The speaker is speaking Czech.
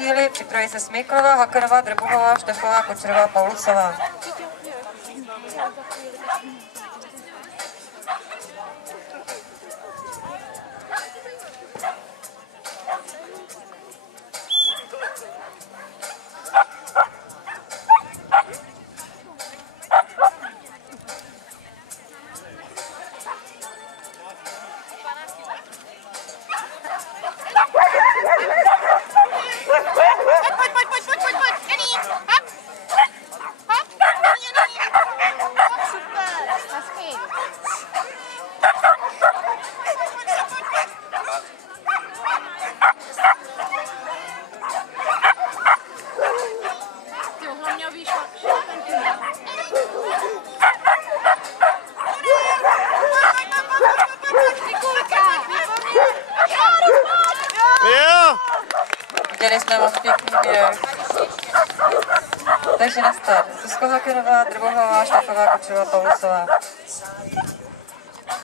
síly, připraví se Smejklová, Hakarová, Drbuhová, Štefová, Kočerová, Paulusová. Viděli jsme moc pěkný běh. Takže na start. Zuzko Hakarová, Drbuhová, Štefová, Kočerová, Paulusová.